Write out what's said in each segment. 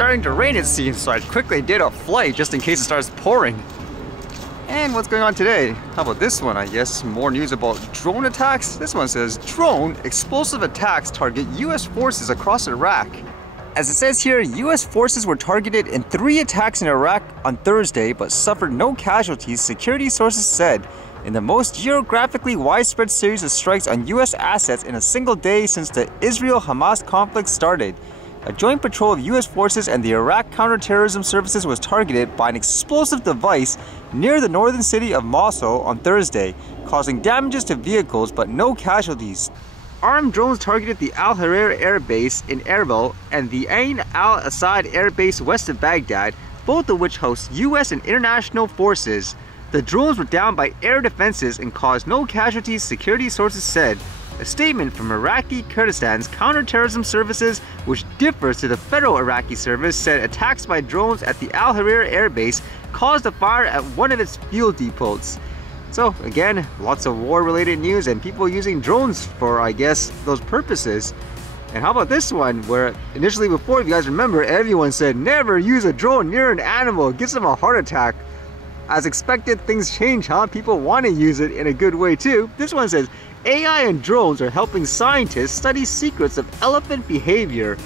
starting to rain it seems, so I quickly did a flight just in case it starts pouring. And what's going on today? How about this one, I guess? More news about drone attacks. This one says, drone explosive attacks target US forces across Iraq. As it says here, US forces were targeted in 3 attacks in Iraq on Thursday, but suffered no casualties, security sources said, in the most geographically widespread series of strikes on US assets in a single day since the Israel-Hamas conflict started. A joint patrol of US forces and the Iraq Counterterrorism Services was targeted by an explosive device near the northern city of Mosul on Thursday, causing damages to vehicles but no casualties. Armed drones targeted the Al Harar Air Base in Erbil and the Ain al-Assad Air Base west of Baghdad, both of which host US and international forces. The drones were downed by air defenses and caused no casualties, security sources said. A statement from Iraqi Kurdistan's counterterrorism services, which differs to the federal Iraqi service, said attacks by drones at the Al Harar Air Base caused a fire at one of its fuel depots. So again, lots of war-related news and people using drones for, I guess, those purposes. And how about this one, where initially before, if you guys remember, everyone said never use a drone near an animal, it gives them a heart attack. As expected, things change, huh? People want to use it in a good way too. This one says, AI and drones are helping scientists study secrets of elephant behavior.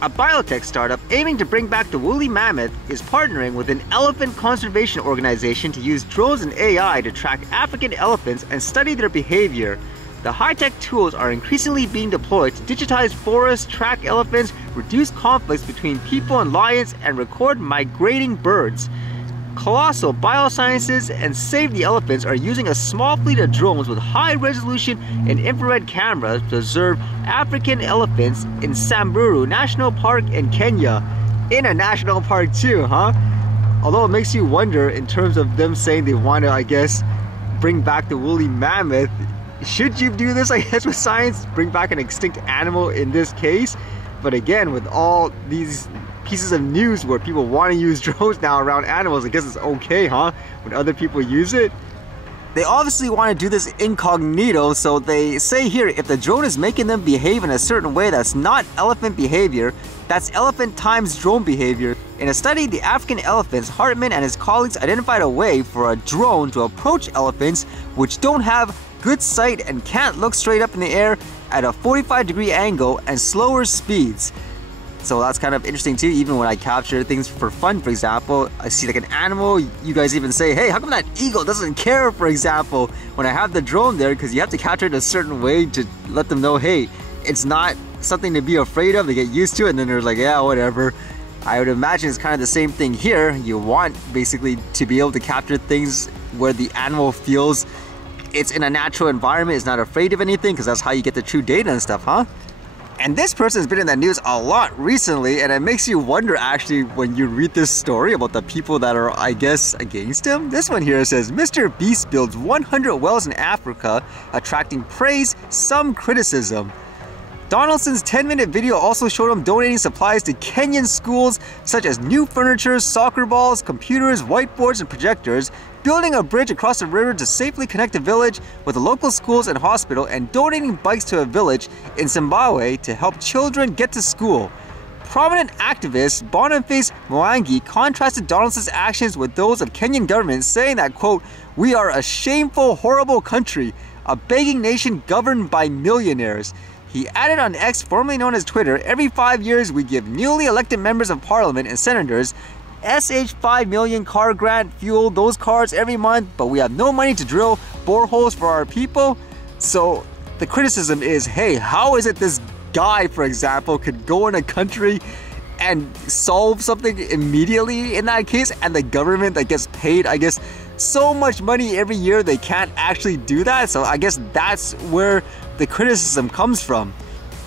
A biotech startup aiming to bring back the woolly mammoth is partnering with an elephant conservation organization to use drones and AI to track African elephants and study their behavior. The high-tech tools are increasingly being deployed to digitize forests, track elephants, reduce conflicts between people and lions, and record migrating birds. Colossal Biosciences and Save the Elephants are using a small fleet of drones with high-resolution and infrared cameras to observe African elephants in Samburu National Park in Kenya. In a national park too, huh? Although it makes you wonder in terms of them saying they want to, I guess, bring back the woolly mammoth. Should you do this, I guess, with science? Bring back an extinct animal in this case? But again, with all these pieces of news where people want to use drones now around animals, I guess it's okay, huh? When other people use it. They obviously want to do this incognito, so they say here, if the drone is making them behave in a certain way that's not elephant behavior, that's elephant times drone behavior. In a study, the African elephants, Hartman and his colleagues identified a way for a drone to approach elephants which don't have good sight and can't look straight up in the air at a 45-degree angle and slower speeds. So that's kind of interesting too. Even when I capture things for fun, for example, I see like an animal, you guys even say, hey, how come that eagle doesn't care, for example, when I have the drone there, because you have to capture it a certain way to let them know, hey, it's not something to be afraid of. They get used to it and then they're like, yeah, whatever. I would imagine it's kind of the same thing here. You want basically to be able to capture things where the animal feels it's in a natural environment, it's not afraid of anything, because that's how you get the true data and stuff, huh? And this person's been in the news a lot recently, and it makes you wonder actually when you read this story about the people that are, I guess, against him. This one here says, Mr. Beast builds 100 wells in Africa, attracting praise, some criticism. Donaldson's 10-minute video also showed him donating supplies to Kenyan schools such as new furniture, soccer balls, computers, whiteboards, and projectors, building a bridge across the river to safely connect a village with the local schools and hospital, and donating bikes to a village in Zimbabwe to help children get to school. Prominent activist Boniface Mwangi contrasted Donaldson's actions with those of Kenyan government, saying that, quote, "We are a shameful, horrible country, a begging nation governed by millionaires." He added on X, formerly known as Twitter, every 5 years we give newly elected members of parliament and senators SH5 million car grant fuel those cars every month, but we have no money to drill boreholes for our people. So the criticism is, hey, how is it this guy, for example, could go in a country and solve something immediately in that case, and the government that gets paid, I guess, so much money every year, they can't actually do that? So I guess that's where the criticism comes from.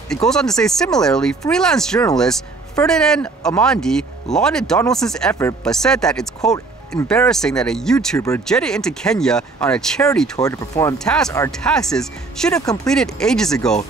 It goes on to say, similarly, freelance journalist Ferdinand Amandi lauded Donaldson's effort, but said that it's, quote, embarrassing that a YouTuber jetted into Kenya on a charity tour to perform tasks our taxes should have completed ages ago.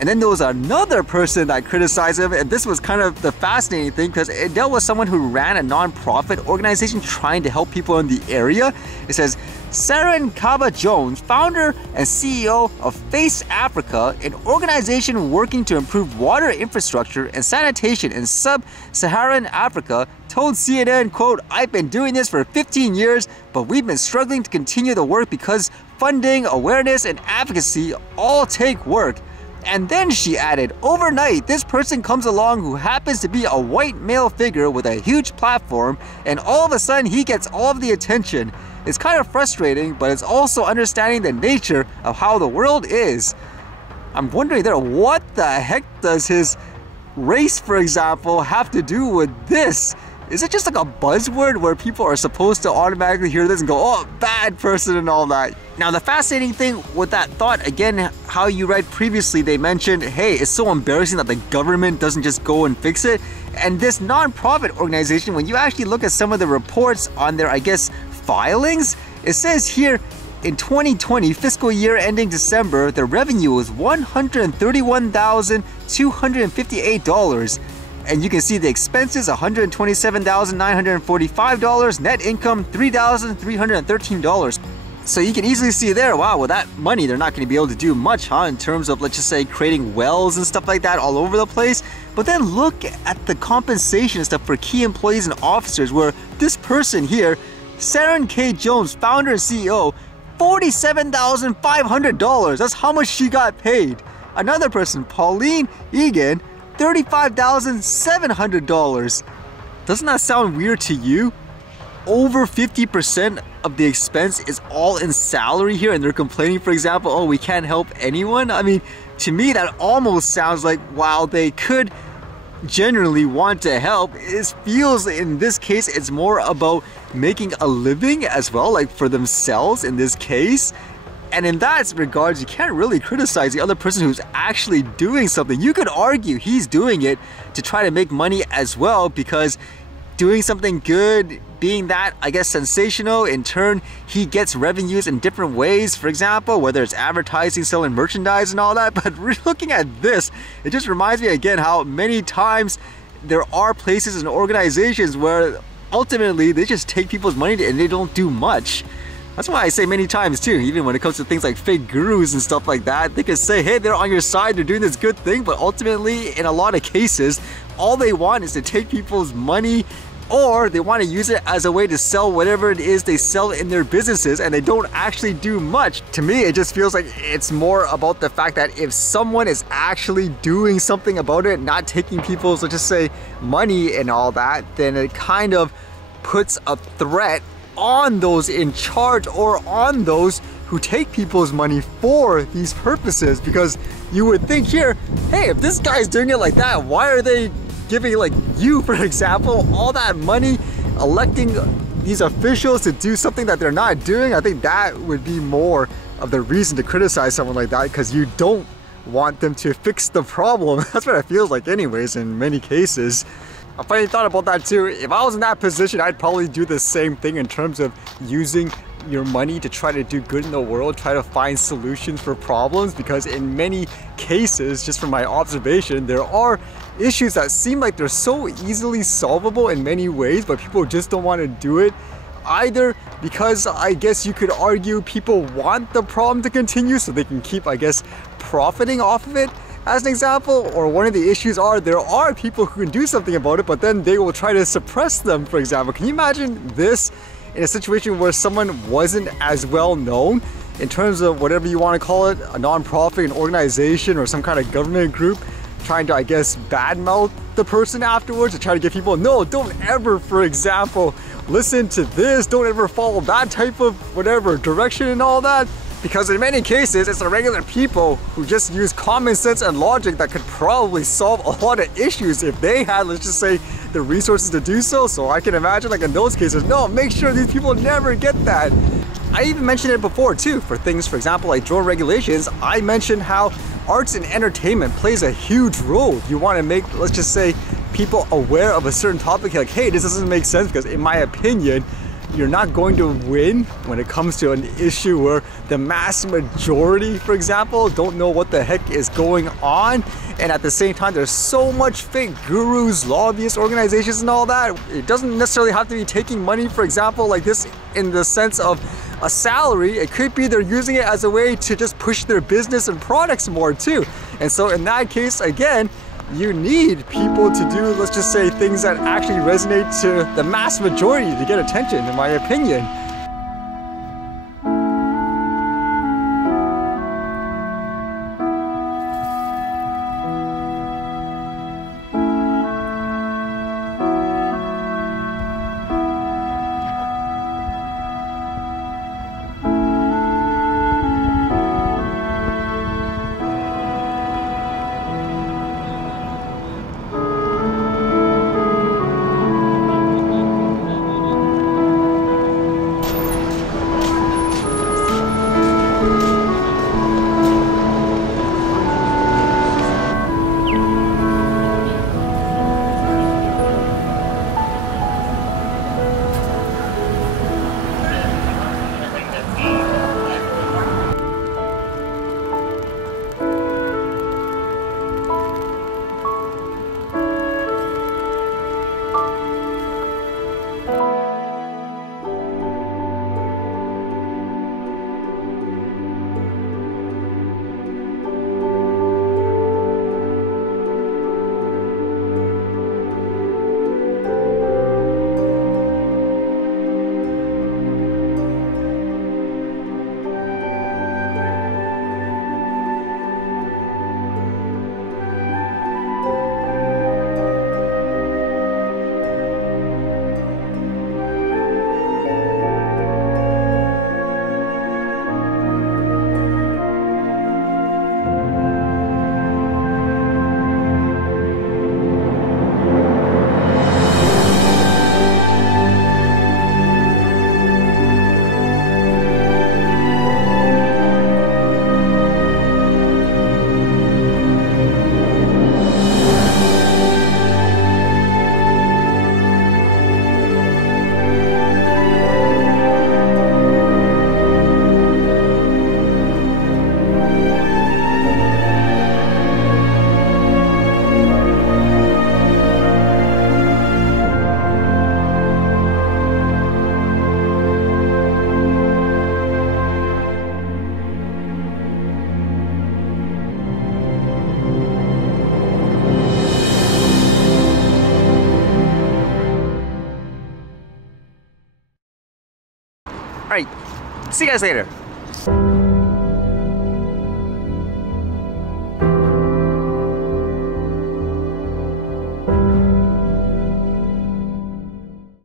And then there was another person that criticized him, and this was kind of the fascinating thing because it dealt with someone who ran a non-profit organization trying to help people in the area. It says, Saren Kaba-Jones, founder and CEO of Face Africa, an organization working to improve water infrastructure and sanitation in sub-Saharan Africa, told CNN, quote, I've been doing this for 15 years, but we've been struggling to continue the work because funding, awareness, and advocacy all take work. And then she added, overnight, this person comes along who happens to be a white male figure with a huge platform, and all of a sudden he gets all of the attention. It's kind of frustrating, but it's also understanding the nature of how the world is. I'm wondering there, what the heck does his race, for example, have to do with this? Is it just like a buzzword where people are supposed to automatically hear this and go, oh, bad person and all that? Now, the fascinating thing with that thought, again, how you read previously, they mentioned, hey, it's so embarrassing that the government doesn't just go and fix it. And this non-profit organization, when you actually look at some of the reports on their, I guess, filings, it says here, in 2020, fiscal year ending December, their revenue was $131,258. And you can see the expenses, $127,945, net income, $3,313. So you can easily see there, wow, with that money, they're not going to be able to do much, in terms of, let's just say, creating wells and stuff like that all over the place. But then look at the compensation and stuff for key employees and officers, where this person here, Saren K. Jones, founder and CEO, $47,500. That's how much she got paid. Another person, Pauline Egan, $35,700. Doesn't that sound weird to you? Over 50% of the expense is all in salary here, and they're complaining, for example, oh, we can't help anyone. I mean, to me, that almost sounds like while they could generally want to help, it feels in this case it's more about making a living as well, like for themselves in this case. And in that regards, you can't really criticize the other person who's actually doing something. You could argue he's doing it to try to make money as well, because doing something good, being that, I guess, sensational, in turn, he gets revenues in different ways. For example, whether it's advertising, selling merchandise and all that. But looking at this, it just reminds me again how many times there are places and organizations where ultimately they just take people's money and they don't do much. That's why I say many times too, even when it comes to things like fake gurus and stuff like that, they can say, hey, they're on your side, they're doing this good thing, but ultimately, in a lot of cases, all they want is to take people's money, or they want to use it as a way to sell whatever it is they sell in their businesses, and they don't actually do much. To me, it just feels like it's more about the fact that if someone is actually doing something about it, not taking people's, let's just say, money and all that, then it kind of puts a threat on those in charge or on those who take people's money for these purposes. Because you would think here, hey, if this guy's doing it like that, why are they giving, like you, for example, all that money, electing these officials to do something that they're not doing? I think that would be more of the reason to criticize someone like that, because you don't want them to fix the problem. That's what it feels like anyways in many cases. A funny thought about that too, if I was in that position, I'd probably do the same thing in terms of using your money to try to do good in the world, try to find solutions for problems, because in many cases, just from my observation, there are issues that seem like they're so easily solvable in many ways, but people just don't want to do it. Either because, I guess you could argue, people want the problem to continue so they can keep, I guess, profiting off of it, as an example, or one of the issues are there are people who can do something about it, but then they will try to suppress them, for example. Can you imagine this in a situation where someone wasn't as well known in terms of whatever you want to call it, a non-profit, an organization, or some kind of government group, trying to, I guess, badmouth the person afterwards to try to get people, no, don't ever, for example, listen to this, don't ever follow that type of whatever direction and all that. Because in many cases, it's the regular people who just use common sense and logic that could probably solve a lot of issues if they had, let's just say, the resources to do so. So I can imagine, like in those cases, no, make sure these people never get that. I even mentioned it before too, for things, for example, like drone regulations. I mentioned how arts and entertainment plays a huge role. You want to make, let's just say, people aware of a certain topic, like, hey, this doesn't make sense because in my opinion, you're not going to win when it comes to an issue where the mass majority, for example, don't know what the heck is going on. And at the same time, there's so much fake gurus, lobbyists, organizations and all that. It doesn't necessarily have to be taking money, for example, like this in the sense of a salary. It could be they're using it as a way to just push their business and products more too. And so in that case, again, you need people to do, let's just say, things that actually resonate to the mass majority to get attention, in my opinion. Alright, see you guys later.